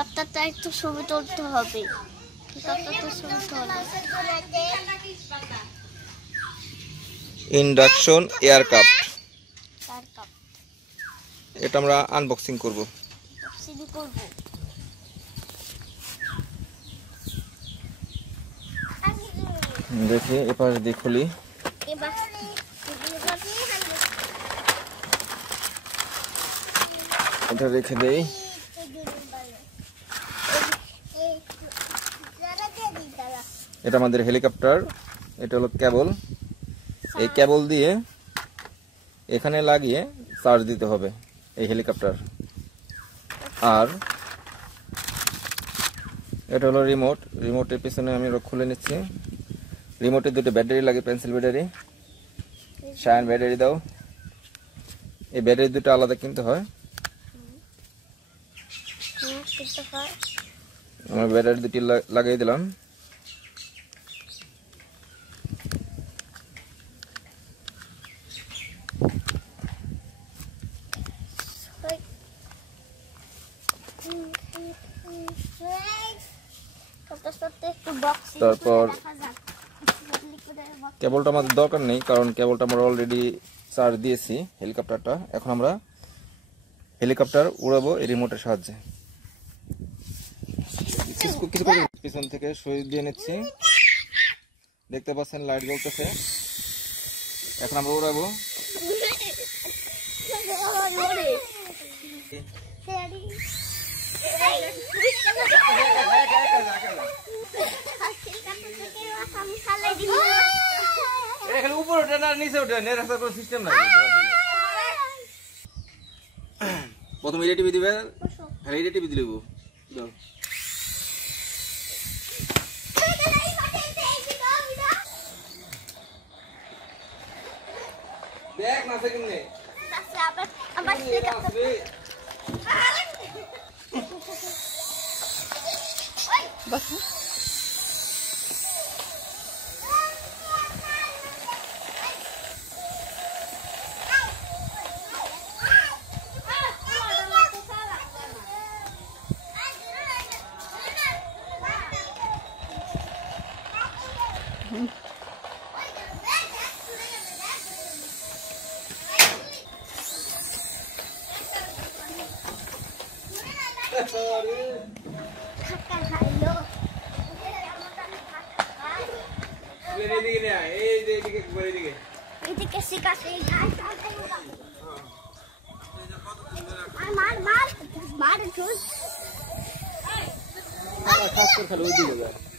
হেলিকপ্টারটা একটু ছবি তুলতে হবে। হেলিকপ্টারটা ছবি তুলতে ইন্ডাকশন এয়ারক্রাফট, এটা আমরা আনবক্সিং করব। দেখি এপাশ দিয়ে খুলি। এটা রেখে দেই। এটা আমাদের হেলিকপ্টার, এটা হলো কেবল। এই কেবল দিয়ে এখানে লাগিয়ে চার্জ দিতে হবে এই হেলিকপ্টার। আর এটা হলো রিমোট, রিমোটের পিছনে আমি খুলে নিচ্ছি। রিমোটের দুটো ব্যাটারি লাগে, পেন্সিল ব্যাটারি। শাইন ব্যাটারি দাও। এই ব্যাটারি দুটো আলাদা কিনতে হয়। আমার ব্যাটারি দুটি লাগিয়ে দিলাম। তারপর কেবলটা আমাদের দরকার নেই, কারণ কেবলটা আমরা অলরেডি চার্জ দিয়েছি হেলিকপ্টারটা। এখন আমরা হেলিকপ্টার উড়াবো এই রিমোটের সাহায্যে। পিছন থেকে সুইচ দিয়ে নিচ্ছি, দেখতে পাচ্ছেন লাইট জ্বলতেছে। এখন আমরা উড়াবো। উপরে ওঠে না নিচে ওঠে, কোনো সিস্টেম নাই। প্রথম এটা টিভি দিবে, এটা টিভি দিলে দেখ না সেকেন্ডে খাস করে খালি ওই দিকে যায়।